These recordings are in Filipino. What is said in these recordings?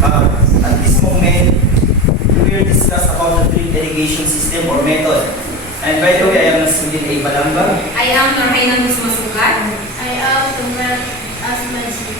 At this moment, we will discuss about the drip irrigation system or method. And by the way, I am Nasruddin A. Balamba. I am Norhaina Masukat. I am Umar Asmaji.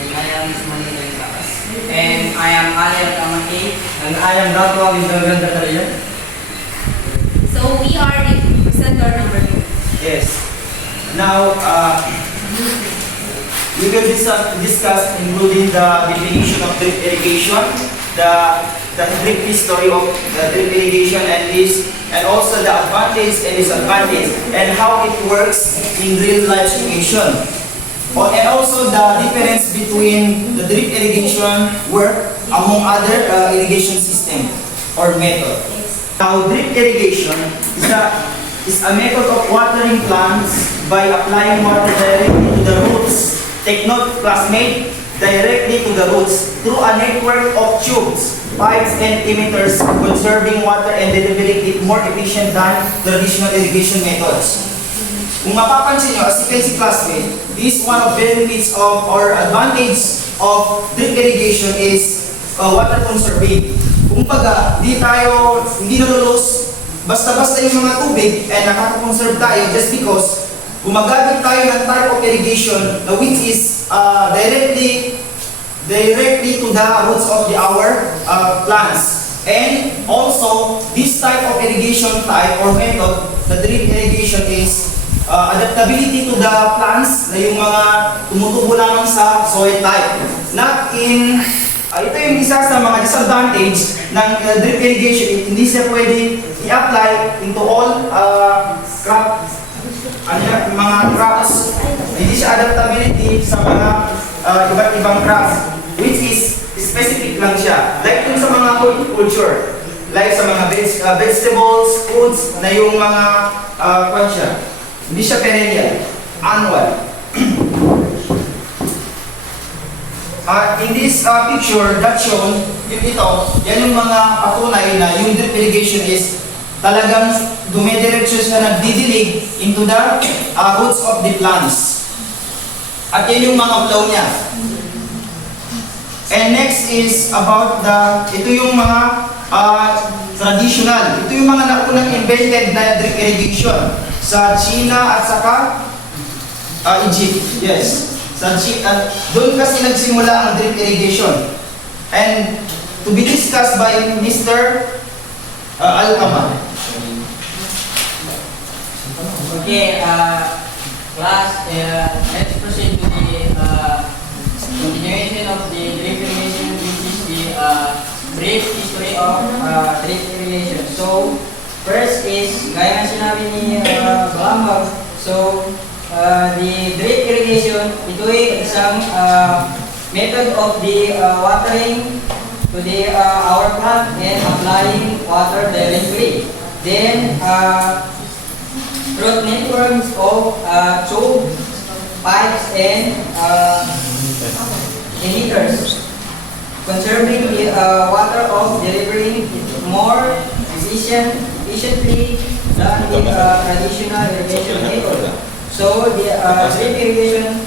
And I am Ismail Takas. And I am Alia Tamaki. And I am Dr. Windogan Dataria. So we are the presenter number 2. Yes. Now, we will discuss including the definition of drip irrigation, the drip history of the drip irrigation and also the advantage and disadvantage and how it works in real life situation. And also the difference between the drip irrigation work among other irrigation system or method. Now, drip irrigation is a method of watering plants by applying water directly to the roots. Take note, classmate, directly to the roots through a network of tubes, pipes, and emitters, conserving water and delivering it more efficient than traditional irrigation methods. Kung mapapansin nyo, as you can see, classmate, this one of benefits of or advantage of drip irrigation is water conserving. Kung baga, hindi nalulus basta-basta yung mga tubig and nakaka-conserve tayo just because gumagamit tayo ng type of irrigation which is directly to the roots of our plants. And also, this type of irrigation type or method, the drip irrigation is adaptability to the plants na yung mga tumutubo lamang sa soil type. Not in, ito yung isa sa mga disadvantage ng drip irrigation. Hindi siya pwede i-apply into all mga crops. Hindi siya adaptability sa mga iba't ibang crops, which is specific lang siya. Like yung sa mga horticulture, like sa mga vegetables, foods, na yung mga hindi siya perennial, annual. In this picture that shown, yan yung mga patunay na yung drip irrigation is talagang dumidiretso siya nagdidilig into the roots of the plants. At yan yung mga flow niya. And next is about ito yung mga traditional. Ito yung mga naunang invented na drip irrigation sa China at saka Egypt. Yes. Doon kasi nagsimula ang drip irrigation. And to be discussed by Mr. Alcama. Okay, class, let's proceed to the continuation of the drip irrigation, which is the brief history of drip irrigation. So, first is, gaya nga sinabi ni Balamba, so, the drip irrigation, ito ay isang method of the watering to the our plant and applying water directly. Then, through networks of tube, pipes, and emitters, conserving the water of delivering more efficiently than the traditional irrigation method. So the drip irrigation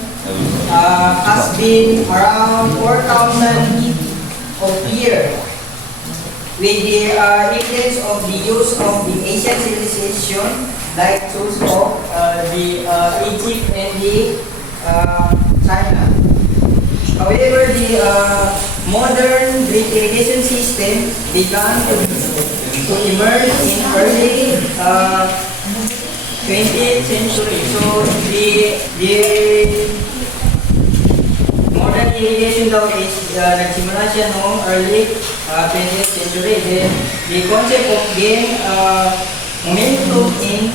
has been around 4,000 of years, with the influence of the use of the Asian civilization like those of the Egypt and the China. However, the modern drip irrigation system began to emerge in early 20th century. So the modern irrigation daw is nagsimula siya noong early 20th century. Then the concept of gain momentum in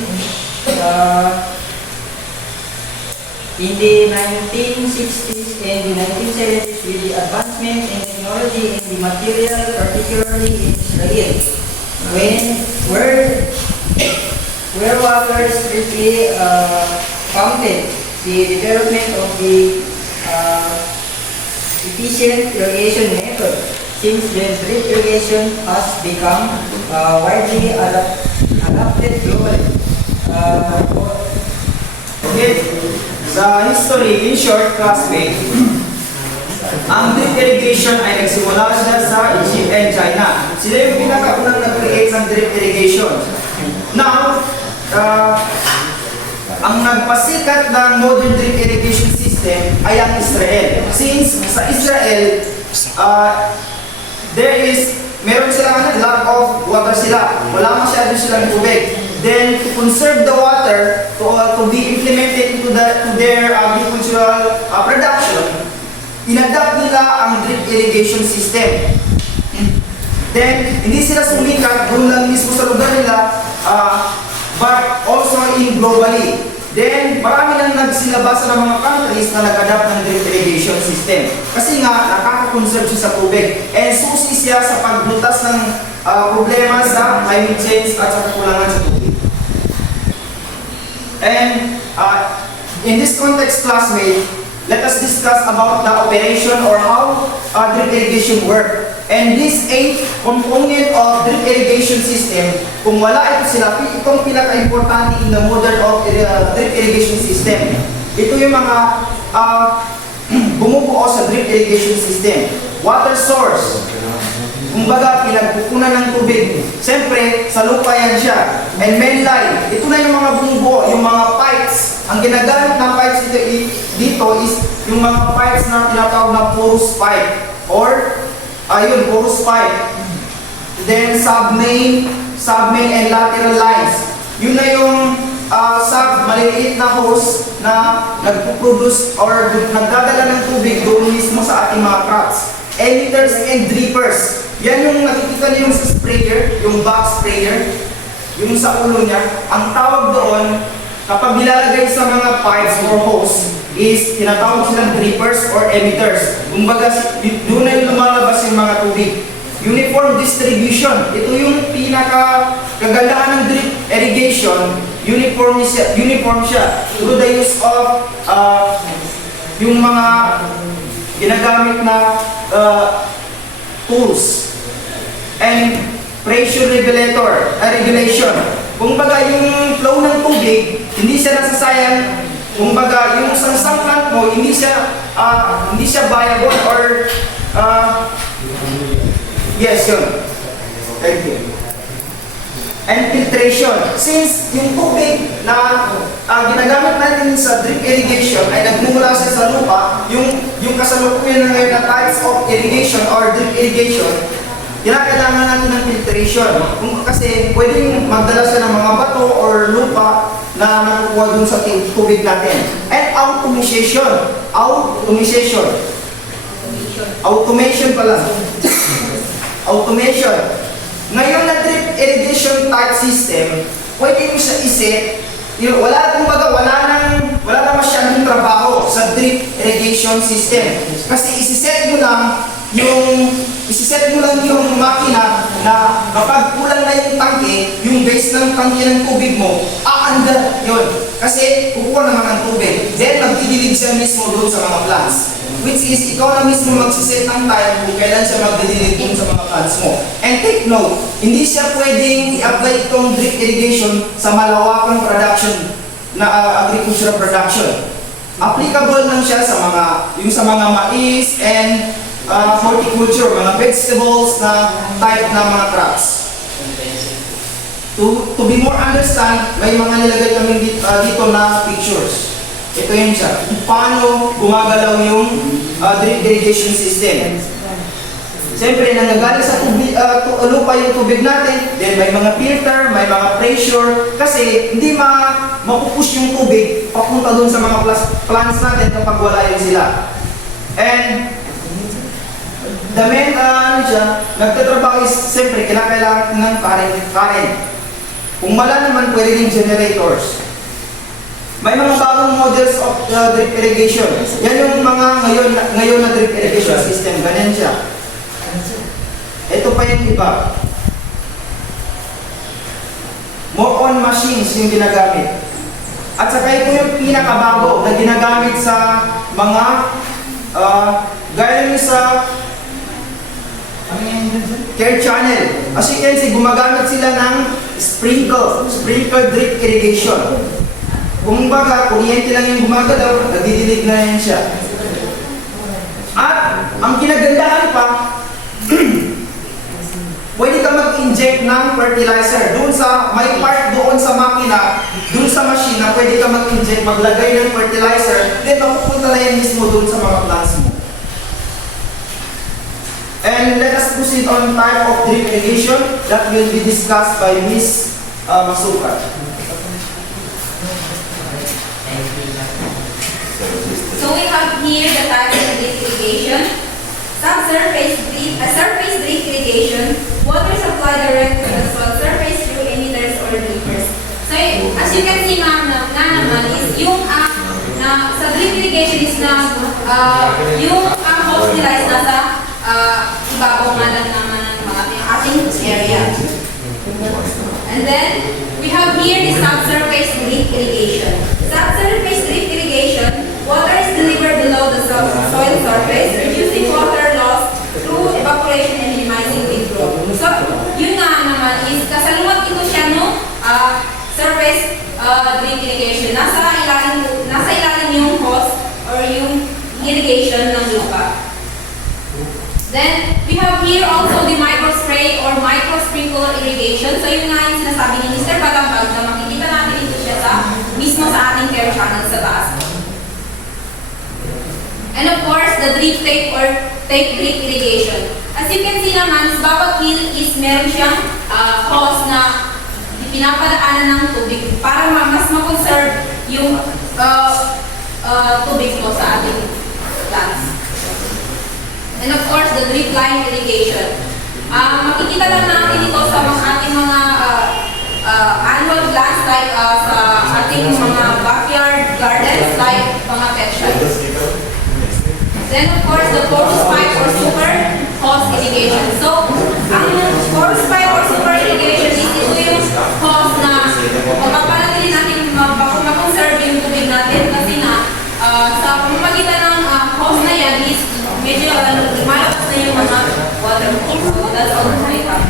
the 1960s and the 1970s with the advancement in technology and the material, particularly in Israel, where water strictly counted the development of the efficient irrigation method. Since then, drip irrigation has become widely adopted globally. Okay, sa history, in short, classmate, Ang drip irrigation ay nagsimula siya sa Egypt and China. Sila yung pinakaunang nag-create ng drip irrigation. Now, ang nagpasikat ng modern drip irrigation system ay ang Israel. Since sa Israel, meron silang lack of water sila. Wala masyado silang tubig. Then, to conserve the water, to be implemented into their agricultural production, inadapt nila ang drip irrigation system. Then, hindi sila sumikat doon lang mismo sa lugar nila, but also in globally. Then, marami nang nagsilabas ng mga countries na nag-adapt ng drip irrigation system. Kasi nga, nakaka-conserve siya sa tubig. And susi siya sa pagbutas ng problema sa climate change at sa kakulangan sa tubig. And in this context, classmate, let us discuss about the operation or how drip irrigation work. And this 8 component of drip irrigation system, kung wala ito sila, itong pinaka-importante in the modern of drip irrigation system. Ito yung mga bumubuo sa drip irrigation system. Water source. Kumbaga, pinagkukunan ng tubig. Siyempre, sa lupa yan siya. And main line, ito na yung mga bumubuo, yung mga pipes. Ang ginagamit ng pipes dito is yung mga pipes na tinatawag na porous pipe. Or, porous pipe. Then, submain and lateral lines. Yun na yung maliliit na hose na nagpo-produce or nagdadala ng tubig doon mismo sa ating mga crops. Emitters and drippers. Yan yung nakikita niyo sa sprayer, yung box sprayer, yung sa ulo niya. Ang tawag doon, kapag nilalagay sa mga pipes or hose, is tinatawag silang drippers or emitters. Kumbaga, doon na yung lumalabas yung mga tubig. Uniform distribution. Ito yung pinaka-kagandahan ng drip irrigation. Uniform siya. Through the use of yung mga ginagamit na tools and pressure regulation. Kumbaga yung flow ng tubig, hindi siya nasasayang. Kumbaga yung isang plant mo, hindi siya viable or yes, yun. Thank you. And filtration. Since yung tubig na ginagamit natin sa drip irrigation ay nagmumula sa lupa, yung kasalukuyan na ngayon na types of irrigation or drip irrigation, kinakailangan natin ng filtration. Kasi pwedeng magdala siya ng mga bato or lupa na nakukuha dun sa tubig natin. And automation. Automation pala. Automation. Ngayon na drip irrigation type system, pwede mo siya iset. Wala na masyadong trabaho sa drip irrigation system. Kasi isiset mo lang yung makina na kapag kulang na yung tangke, yung base ng tangke ng tubig mo, aandar yun. Kasi kukuha naman ang tubig. Then magdidilig siya mismo doon sa mga plants. Which is, ikaw na mismo magsiset ng time kung kailan siya magdidilig doon sa mga plants mo. And take note, hindi siya pwedeng i-apply itong drip irrigation sa malawakang production na agricultural production. Applicable lang siya sa mga mais and horticulture, mga vegetables na type na mga crops. To be more understand, may mga nilagay kami dito na pictures. Ito yun siya. Paano gumagalaw yung drip irrigation system. Siyempre, nanggagaling sa lupa yung tubig natin, then may mga filter, may mga pressure, kasi hindi mapupush yung tubig papunta dun sa mga plants natin kapag wala yun sila. And the main nagtatrabaho is, siyempre, kinakailangan ng current. Kung wala naman, pwede rin generators. May mga bagong models of drip irrigation. Yan yung mga ngayon na drip irrigation system. Ganyan siya. Ito pa yung iba. More on machines yung ginagamit. At saka ito yung pinakabago na ginagamit sa mga gaya nyo sa care channel. As you can see, gumagamit sila ng sprinkle drip irrigation. Kung baga, kuryente lang yung gumagalaw, nagdidilig na yan siya. At Ang kinagandahan pa, pwede ka mag-inject ng fertilizer. Doon sa, may part doon sa makina, doon sa machine na pwede ka mag-inject, maglagay ng fertilizer, then mapupunta na yan mismo doon sa mga plants mo. And let us proceed on type of drip irrigation that will be discussed by Ms. Masukat. So we have here the types of drip irrigation. Subsurface drip irrigation. Water supply direct to the soil surface through emitters or drippers. So as you can see ma'am, na naman is yung na sa drip irrigation is na yung hose nila is nasa ibabaw nga lang naman ng ating area. And then we have here the subsurface drip irrigation. Subsurface drip irrigation, water is delivered below the soil surface, reducing water loss through evaporation and minimizing weed growth. So, yun nga naman is, kasalungat ito siya no, surface drip irrigation. Nasa ilalim yung hose or yung irrigation ng lupa. Then, we have here also the microspray or microsprinkler irrigation. So, yun nga yung sinasabi ni Mr. Bagambag na makikita natin ito siya mismo sa ating care channel sa taas. And of course, the drip tape or tape drip irrigation. As you can see naman, sa bawat hill is meron siyang hose na pinapadaanan ng tubig para mas ma-conserve yung tubig mo sa ating plants. And of course, the drip line irrigation. Makikita lang natin ito sa ating mga annual plants like sa ating mga backyard gardens like mga pet shops. Then of course, the porous pipe or super hose irrigation. So, ang porous pipe or super irrigation is ito yung hose na mapapanatili natin makonserve yung tubig natin kasi na sa pamamagitan ng hose na yan is medyo lumalabas na yung mga water hose. So, that's all that I have.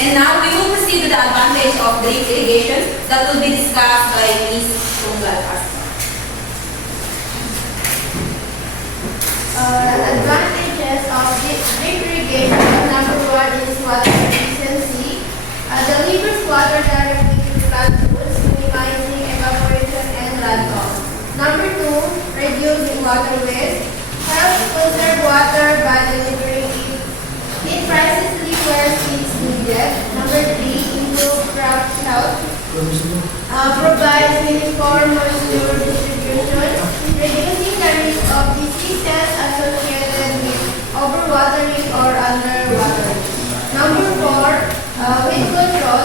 And now, we will proceed to the advantage of drip irrigation that will be discussed by Ms. Tunggal. Advantages of drip irrigation. Number 1 is water efficiency. Delivers water directly to plant roots, minimizing evaporation and runoff. Number 2, reducing water waste. Helps conserve water by delivering it. It precisely where it's needed. Number 3, improve crop health. Provides uniform moisture distribution, reducing the risk of diseases associated with overwatering or underwatering. Number 4, weed control.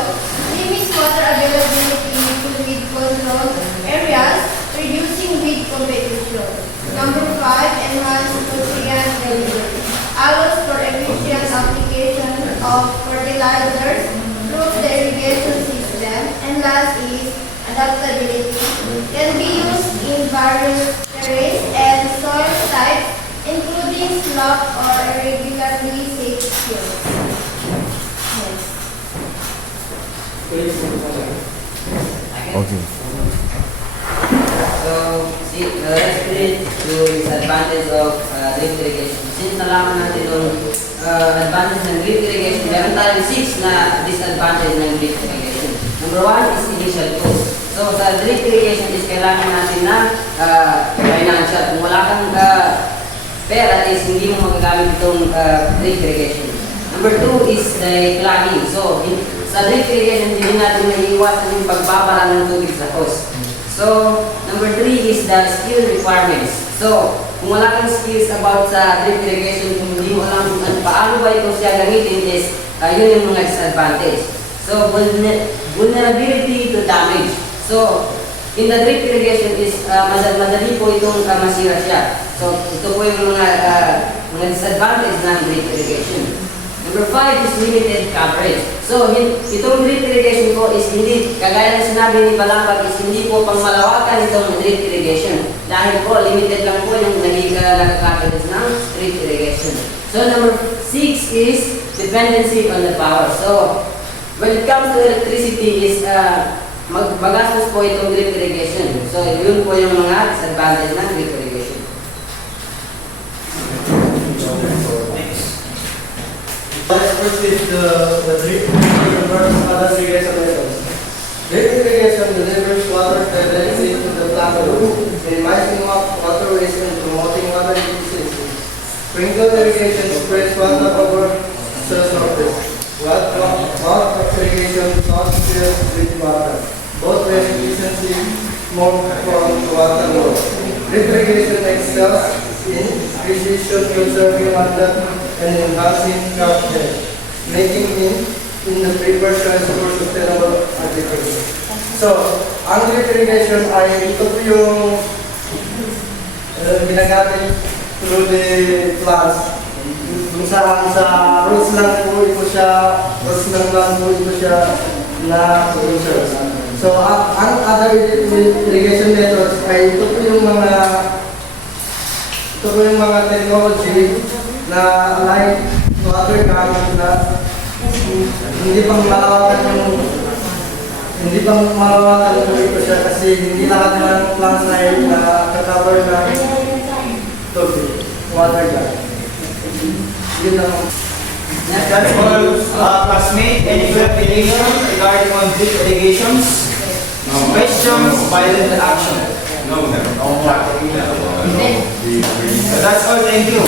Limits water availability to weed control areas, reducing weed competition. Number 5, enhanced nutrient delivery. Allows for efficient application of fertilizers through the irrigation system. And last is adaptability. Can be used in various terrains and soil types, including slope or irregularly shaped hills. Okay. So, let's read through the advantage of drip irrigation. Since nalaman natin yung advantage ng drip irrigation, meron tayong 6 na disadvantage ng drip irrigation. Number 1 is initial cost. So, sa drip irrigation is kailangan natin ng financial. Kung wala kang pera is hindi mo magagamit itong drip irrigation. Number 2 is the clogging. So, sa drip irrigation, hindi natin naiiwasan yung pagbabara ng tubig sa hose. So, number 3 is the skill requirements. So, kung wala kang skills about sa drip irrigation, kung hindi mo alam kung paano ba ito siya gamitin is, yun yung mga disadvantage. So, vulnerability to damage. So, in the drip irrigation is, madali po itong masira siya. So, ito po yung mga disadvantage ng drip irrigation. Number 5 is limited coverage. So, itong drip irrigation po is hindi, kagaya ng sinabi ni Balambag, is hindi po pang malawakan itong drip irrigation. Dahil po, limited lang po yung nakaka-coverage ng drip irrigation. So, number 6 is dependency on the power. So, when it comes to electricity is, magastos po itong drip irrigation. So, yun po yung mga disadvantage ng drip irrigation. Let's proceed to the drip irrigation versus other irrigation methods. Drip irrigation delivers water directly to the plant root, minimizing water waste and promoting water efficiency. Sprinkle irrigation spreads water over the surface, while mouth irrigation not fills with water. Both waste efficiency more prone to water loss. Drip irrigation excels in precision, conserving water and enhancing crop health, making it in the preferred choice for sustainable agriculture. So, ang drip irrigation ay ito po yung ginagamit through the plants. Kung saan sa roots lang po ito siya, roots lang po ito siya na producer. So, ang other irrigation methods ay ito po yung mga technology na like water gun na hindi pang malawakan po ito siya kasi hindi lahat ng plants ay nakaka-cover ng tubig, water gun. Yun lang. That's all, classmate. Any clarification regarding on drip irrigations? Questions, violent action? No, never. That's all, thank you.